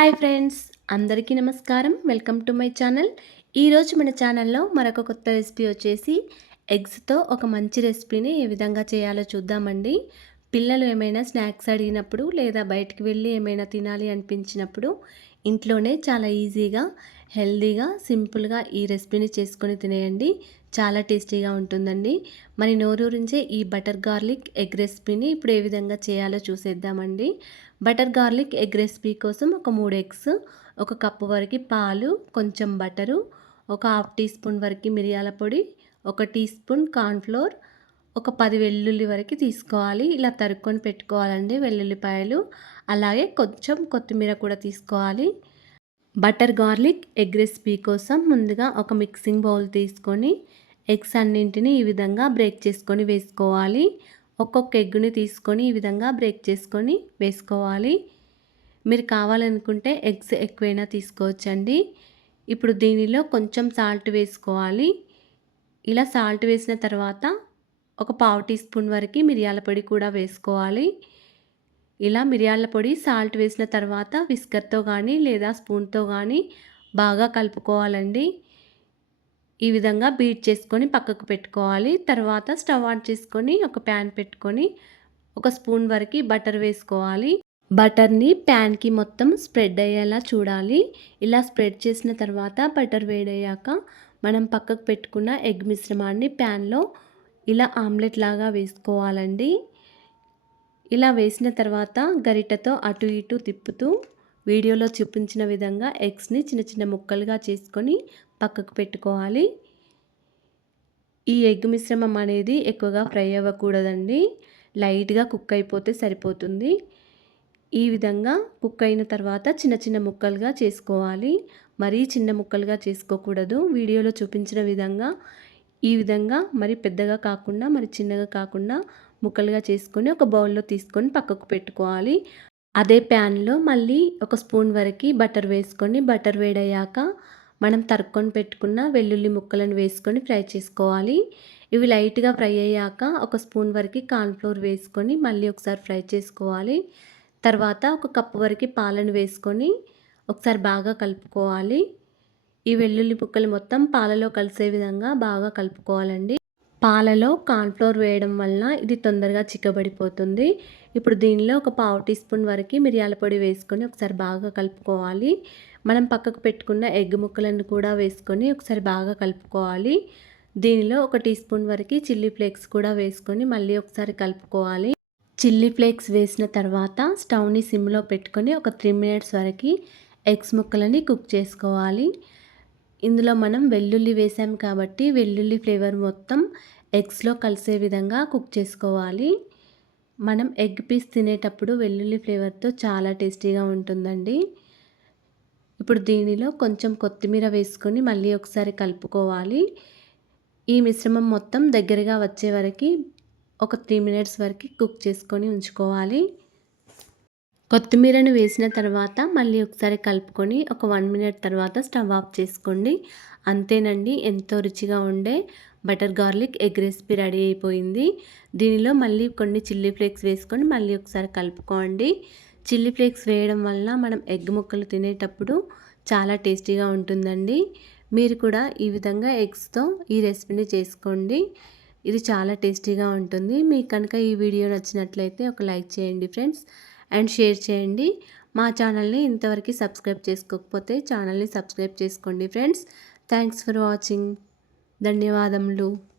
Hi friends అందరికీ నమస్కారం. Welcome to my channel. ఈరోజు మన ఛానల్లో మరొక కొత్త రెసిపీ వచ్చేసి ఎగ్స్తో ఒక మంచి రెసిపీని ఏ విధంగా చేయాలో చూద్దామండి. పిల్లలు ఏమైనా స్నాక్స్ అడిగినప్పుడు లేదా బయటికి వెళ్ళి ఏమైనా తినాలి అనిపించినప్పుడు ఇంట్లోనే చాలా ఈజీగా హెల్దీగా సింపుల్గా ఈ రెసిపీని చేసుకొని తినేయండి. చాలా టేస్టీగా ఉంటుందండి. మరి నోరూరించే ఈ బటర్ గార్లిక్ ఎగ్ రెసిపీని ఇప్పుడు ఏ విధంగా చేయాలో చూసేద్దామండి. బటర్ గార్లిక్ ఎగ్ రెసిపీ కోసం ఒక మూడు ఎగ్స్ ఒక కప్పు వరకు పాలు కొంచెం బటరు ఒక హాఫ్ టీ స్పూన్ వరకు మిరియాల పొడి ఒక టీ స్పూన్ కార్న్ఫ్లోర్ ఒక పది వెల్లుల్లి వరకు తీసుకోవాలి. ఇలా తరుక్కొని పెట్టుకోవాలండి వెల్లుల్లిపాయలు. అలాగే కొంచెం కొత్తిమీర కూడా తీసుకోవాలి. బటర్ గార్లిక్ ఎగ్ రెసిపీ కోసం ముందుగా ఒక మిక్సింగ్ బౌల్ తీసుకొని ఎగ్స్ అన్నింటినీ ఈ విధంగా బ్రేక్ చేసుకొని వేసుకోవాలి. ఒక్కొక్క ఎగ్గుని తీసుకొని ఈ విధంగా బ్రేక్ చేసుకొని వేసుకోవాలి. మీరు కావాలనుకుంటే ఎగ్స్ ఎక్కువైనా తీసుకోవచ్చండి. ఇప్పుడు దీనిలో కొంచెం సాల్ట్ వేసుకోవాలి. ఇలా సాల్ట్ వేసిన తర్వాత ఒక పావు టీ స్పూన్ వరకు మిరియాల పొడి కూడా వేసుకోవాలి. ఇలా మిరియాల పొడి సాల్ట్ వేసిన తర్వాత విస్కర్తో కానీ లేదా స్పూన్తో కానీ బాగా కలుపుకోవాలండి. ఈ విధంగా బీట్ చేసుకొని పక్కకు పెట్టుకోవాలి. తర్వాత స్టవ్ ఆన్ చేసుకొని ఒక ప్యాన్ పెట్టుకొని ఒక స్పూన్ వరకు బటర్ వేసుకోవాలి. బటర్ని ప్యాన్కి మొత్తం స్ప్రెడ్ అయ్యేలా చూడాలి. ఇలా స్ప్రెడ్ చేసిన తర్వాత బటర్ వేడయ్యాక మనం పక్కకు పెట్టుకున్న ఎగ్ మిశ్రమాన్ని ప్యాన్లో ఇలా ఆమ్లెట్ లాగా వేసుకోవాలండి. ఇలా వేసిన తర్వాత గరిటతో అటు ఇటు తిప్పుతూ వీడియోలో చూపించిన విధంగా ఎగ్స్ని చిన్న చిన్న ముక్కలుగా చేసుకొని పక్కకు పెట్టుకోవాలి. ఈ ఎగ్ మిశ్రమం అనేది ఎక్కువగా ఫ్రై అవ్వకూడదండి. లైట్గా కుక్ అయిపోతే సరిపోతుంది. ఈ విధంగా కుక్ అయిన తర్వాత చిన్న చిన్న ముక్కలుగా చేసుకోవాలి. మరీ చిన్న ముక్కలుగా చేసుకోకూడదు. వీడియోలో చూపించిన విధంగా ఈ విధంగా మరి పెద్దగా కాకుండా మరి చిన్నగా కాకుండా ముక్కలుగా చేసుకొని ఒక బౌల్లో తీసుకొని పక్కకు పెట్టుకోవాలి. అదే ప్యాన్లో మళ్ళీ ఒక స్పూన్ వరకు బటర్ వేసుకొని బటర్ వేడయ్యాక మనం తరుక్కొని పెట్టుకున్న వెల్లుల్లి ముక్కలను వేసుకొని ఫ్రై చేసుకోవాలి. ఇవి లైట్గా ఫ్రై అయ్యాక ఒక స్పూన్ వరకు కార్న్ఫ్లోర్ వేసుకొని మళ్ళీ ఒకసారి ఫ్రై చేసుకోవాలి. తర్వాత ఒక కప్పు వరకు పాలను వేసుకొని ఒకసారి బాగా కలుపుకోవాలి. ఈ వెల్లుల్లి ముక్కలు మొత్తం పాలలో కలిసే విధంగా బాగా కలుపుకోవాలండి. పాలలో కార్న్ఫ్లోర్ వేయడం వలన ఇది తొందరగా చిక్కబడిపోతుంది. ఇప్పుడు దీనిలో ఒక పావు టీ స్పూన్ వరకు మిరియాల పొడి వేసుకొని ఒకసారి బాగా కలుపుకోవాలి. మనం పక్కకు పెట్టుకున్న ఎగ్ ముక్కలను కూడా వేసుకొని ఒకసారి బాగా కలుపుకోవాలి. దీనిలో ఒక టీ స్పూన్ వరకు చిల్లీ ఫ్లేక్స్ కూడా వేసుకొని మళ్ళీ ఒకసారి కలుపుకోవాలి. చిల్లీ ఫ్లేక్స్ వేసిన తర్వాత స్టవ్ని సిమ్లో పెట్టుకొని ఒక త్రీ మినిట్స్ వరకు ఎగ్స్ ముక్కలని కుక్ చేసుకోవాలి. ఇందులో మనం వెల్లుల్లి వేసాం కాబట్టి వెల్లుల్లి ఫ్లేవర్ మొత్తం ఎగ్స్లో కలిసే విధంగా కుక్ చేసుకోవాలి. మనం ఎగ్ పీస్ తినేటప్పుడు వెల్లుల్లి ఫ్లేవర్తో చాలా టేస్టీగా ఉంటుందండి. ఇప్పుడు దీనిలో కొంచెం కొత్తిమీర వేసుకొని మళ్ళీ ఒకసారి కలుపుకోవాలి. ఈ మిశ్రమం మొత్తం దగ్గరగా వచ్చే వరకు ఒక త్రీ మినిట్స్ వరకు కుక్ చేసుకొని ఉంచుకోవాలి. కొత్తిమీరను వేసిన తర్వాత మళ్ళీ ఒకసారి కలుపుకొని ఒక వన్ మినిట్ తర్వాత స్టవ్ ఆఫ్ చేసుకోండి. అంతేనండి ఎంతో రుచిగా ఉండే butter garlic egg recipe ready అయిపోయింది. దీనిలో మళ్ళీ కొన్ని చిల్లీ ఫ్లేక్స్ వేసుకొని మళ్ళీ ఒకసారి కలుపుకోండి. చిల్లీ ఫ్లేక్స్ వేయడం వల్ల మనం ఎగ్ ముక్కలు తినేటప్పుడు చాలా టేస్టీగా ఉంటుందండి. మీరు కూడా ఈ విధంగా ఎగ్స్తో ఈ రెసిపీని చేసుకోండి. ఇది చాలా టేస్టీగా ఉంటుంది. మీకు కనుక ఈ వీడియో నచ్చినట్లయితే ఒక లైక్ చేయండి ఫ్రెండ్స్. అండ్ షేర్ చేయండి. మా ఛానల్ని ఇంతవరకు సబ్స్క్రైబ్ చేసుకోకపోతే ఛానల్ని సబ్స్క్రైబ్ చేసుకోండి ఫ్రెండ్స్. Thanks for watching. ధన్యవాదములు.